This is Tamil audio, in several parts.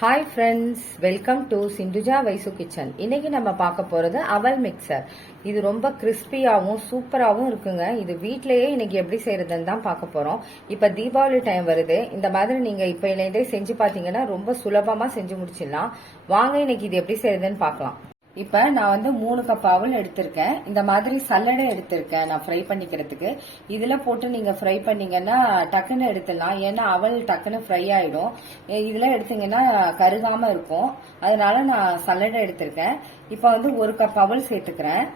Hi friends welcome to Sindhuja Vaishu kitchen இன்னைக்கு நம்ம பார்க்க போறது அவல் மிக்சர் இது ரொம்ப கிறிஸ்பியாகவும் சூப்பராகவும் இருக்குங்க. இது வீட்டிலேயே இன்னைக்கு எப்படி செய்யறதுன்னு தான் பார்க்க போறோம். இப்போ தீபாவளி டைம் வருது. இந்த மாதிரி நீங்க இப்போ இருந்தே செஞ்சு பார்த்தீங்கன்னா ரொம்ப சுலபமாக செஞ்சு முடிச்சிடலாம். வாங்க இன்னைக்கு இது எப்படி செய்யறதுன்னு பார்க்கலாம். இப்ப நான் வந்து மூணு கப் அவல் எடுத்திருக்கேன். இந்த மாதிரி சல்லடை எடுத்திருக்கேன் நான் ஃப்ரை பண்ணிக்கிறதுக்கு. இதுல போட்டு நீங்க ஃப்ரை பண்ணீங்கன்னா டக்குன்னு எடுத்துடலாம். ஏன்னா அவல் டக்குன்னு ஃப்ரை ஆயிடும். இதில் இதுல எடுத்தீங்கன்னா கருகாம இருக்கும். அதனால நான் சல்லடை எடுத்திருக்கேன். இப்ப வந்து ஒரு கப் அவல் சேர்த்துக்கிறேன்.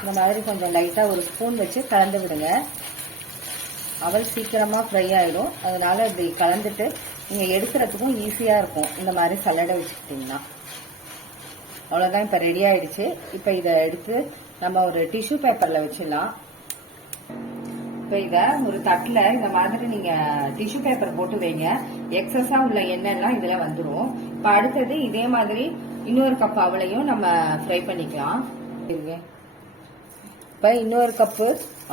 இந்த மாதிரி கொஞ்சம் லைட்டா ஒரு ஸ்பூன் வச்சு கலந்து விடுங்க. அவல் சீக்கிரமா ஃப்ரை ஆயிடும். அதனால இப்படி கலந்துட்டு நீங்கள் எடுக்கிறதுக்கும் ஈஸியாக இருக்கும். இந்த மாதிரி சல்லடை வச்சுக்கிட்டீங்கன்னா. அவ்வளோதான் இப்போ ரெடி ஆயிடுச்சு. இப்போ இதை எடுத்து நம்ம ஒரு டிஷ்யூ பேப்பரில் வச்சிடலாம். இப்போ இதை ஒரு தட்டில் இந்த மாதிரி நீங்கள் டிஷ்யூ பேப்பர் போட்டு வைங்க. எக்ஸஸாக உள்ள எண்ணெய்லாம் இதில் வந்துடும் இப்போ அடுத்தது இதே மாதிரி இன்னொரு கப் அவளையும் நம்ம ஃப்ரை பண்ணிக்கலாம். இப்போ இன்னொரு கப்பு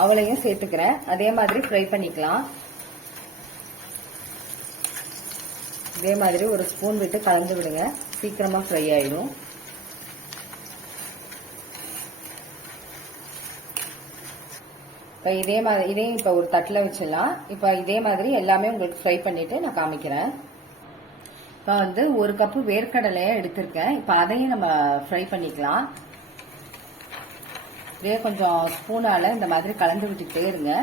அவளையும் சேர்த்துக்கிறேன். அதே மாதிரி ஃப்ரை பண்ணிக்கலாம். இதே மாதிரி ஒரு ஸ்பூன் விட்டு கலந்து விடுங்க. சீக்கிரமாக ஃப்ரை ஆயிடும் இப்போ இதே மாதிரி இதையும் இப்போ ஒரு தட்டில் வச்சிடலாம். இப்போ இதே மாதிரி எல்லாமே உங்களுக்கு ஃப்ரை பண்ணிவிட்டு நான் காமிக்கிறேன். இப்போ வந்து ஒரு கப்பு வேர்க்கடலையை எடுத்திருக்கேன். இப்போ அதையும் நம்ம ஃப்ரை பண்ணிக்கலாம். இதே கொஞ்சம் ஸ்பூனால இந்த மாதிரி கலந்து விட்டுட்டே இருங்க.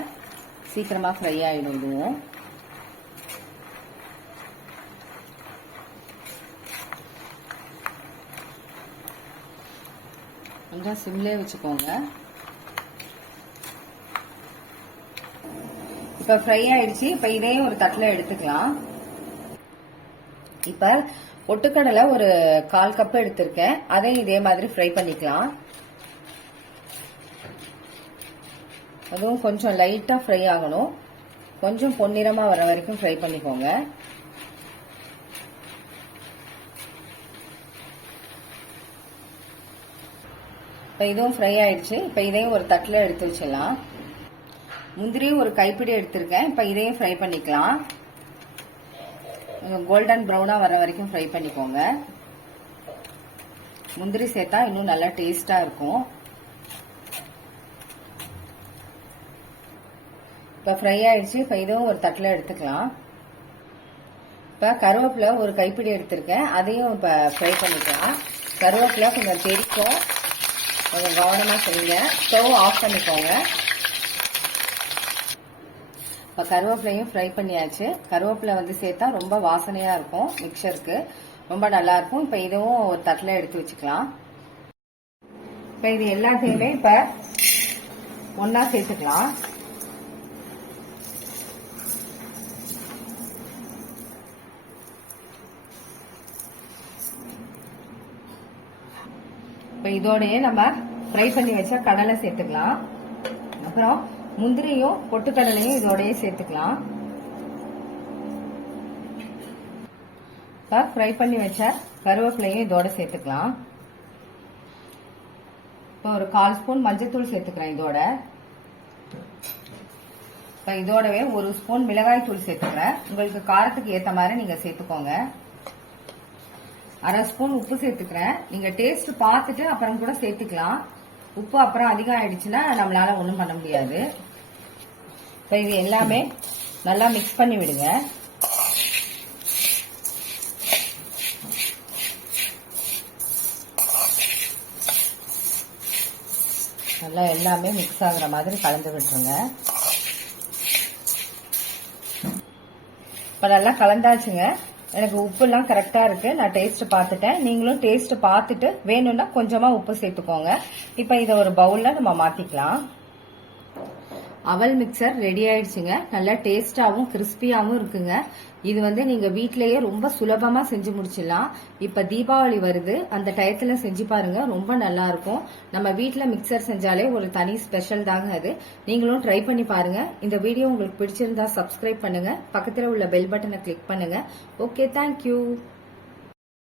சீக்கிரமாக ஃப்ரை ஆகிடும் இதுவும். இங்கே சிம்லேயே வச்சுக்கோங்க. இப்போ ஃப்ரை ஆயிடுச்சு. இப்போ இதையும் ஒரு தட்டில் எடுத்துக்கலாம். இப்போ பொட்டுக்கடலை ஒரு கால் கப் எடுத்திருக்கேன். அதையும் இதே மாதிரி ஃப்ரை பண்ணிக்கலாம். அதுவும் கொஞ்சம் லைட்டாக ஃப்ரை ஆகணும். கொஞ்சம் பொன்னிறமாக வர வரைக்கும் ஃப்ரை பண்ணிக்கோங்க. இப்போ இதுவும் ஃப்ரை ஆயிடுச்சு. இப்போ இதையும் ஒரு தட்டில் எடுத்து வச்சிடலாம். முந்திரியும் ஒரு கைப்பிடி எடுத்திருக்கேன். இப்போ இதையும் ஃப்ரை பண்ணிக்கலாம். கோல்டன் ப்ரௌனாக வர வரைக்கும் ஃப்ரை பண்ணிக்கோங்க. முந்திரி சேர்த்தா இன்னும் நல்லா டேஸ்டாக இருக்கும். இப்போ ஃப்ரை ஆயிடுச்சு. இப்போ இதுவும் ஒரு தட்டில் எடுத்துக்கலாம். இப்போ கருவேப்பிலை ஒரு கைப்பிடி எடுத்திருக்கேன். அதையும் இப்போ ஃப்ரை பண்ணிக்கலாம். கருவேப்பிலை கொஞ்சம் தெரிக்கும் கொஞ்சம் கவனமாக செய்யுங்க. ஸ்டவ் ஆஃப் பண்ணிக்கோங்க. இப்போ கருவேப்பிலையும் ஃப்ரை பண்ணியாச்சு. கருவேப்பிலை வந்து சேர்த்தா ரொம்ப வாசனையாக இருக்கும் மிக்சருக்கு ரொம்ப நல்லா இருக்கும். இப்போ இதுவும் ஒரு தட்டில் எடுத்து வச்சுக்கலாம். இப்போ இது எல்லாத்தையுமே இப்போ ஒன்றா சேர்த்துக்கலாம். இப்போ இதோடயே நம்ம ஃப்ரை பண்ணி வச்சா கடலை சேர்த்துக்கலாம். அப்புறம் முந்திரியும் பொட்டுக்கடலையும் இதோடயே சேர்த்துக்கலாம். இப்போ ஃப்ரை பண்ணி வச்ச கருவேப்பிலையும் இதோட சேர்த்துக்கலாம். இப்போ ஒரு கால் ஸ்பூன் மஞ்சத்தூள் சேர்த்துக்கிறேன் இதோட. இப்போ இதோடவே ஒரு ஸ்பூன் மிளகாய் தூள் சேர்த்துக்கிறேன். உங்களுக்கு காரத்துக்கு ஏற்ற மாதிரி நீங்கள் சேர்த்துக்கோங்க. அரை ஸ்பூன் உப்பு சேர்த்துக்கிறேன். நீங்க டேஸ்ட் பார்த்துட்டு அப்புறம் கூட சேர்த்துக்கலாம். உப்பு அப்புறம் அதிகம் ஆயிடுச்சுன்னா நம்மளால ஒன்றும் பண்ண முடியாது. இப்போ இது எல்லாமே நல்லா மிக்ஸ் பண்ணி விடுங்க. நல்லா எல்லாமே மிக்ஸ் ஆகுற மாதிரி கலந்து விட்டுருங்க. இப்போ நல்லா கலந்தாச்சுங்க. எனக்கு உப்புலாம் கரெக்டா இருக்கு. நான் டேஸ்ட் பார்த்துட்டேன். நீங்களும் டேஸ்ட் பார்த்துட்டு வேணும்னா கொஞ்சமா உப்பு சேர்த்துக்கோங்க. இப்போ இதை ஒரு பவுல்ல நம்ம மாத்திக்கலாம். அவல் மிக்சர் ரெடி ஆயிடுச்சுங்க. நல்லா டேஸ்டாகவும் கிறிஸ்பியாகவும் இருக்குங்க. இது வந்து நீங்கள் வீட்டிலேயே ரொம்ப சுலபமாக செஞ்சு முடிச்சிடலாம். இப்போ தீபாவளி வருது. அந்த டயத்தில் செஞ்சு பாருங்க. ரொம்ப நல்லா இருக்கும். நம்ம வீட்டில் மிக்சர் செஞ்சாலே ஒரு தனி ஸ்பெஷல் தாங்க அது. நீங்களும் ட்ரை பண்ணி பாருங்க. இந்த வீடியோ உங்களுக்கு பிடிச்சிருந்தா சப்ஸ்கிரைப் பண்ணுங்க. பக்கத்தில் உள்ள பெல் பட்டனை கிளிக் பண்ணுங்க. Okay thank you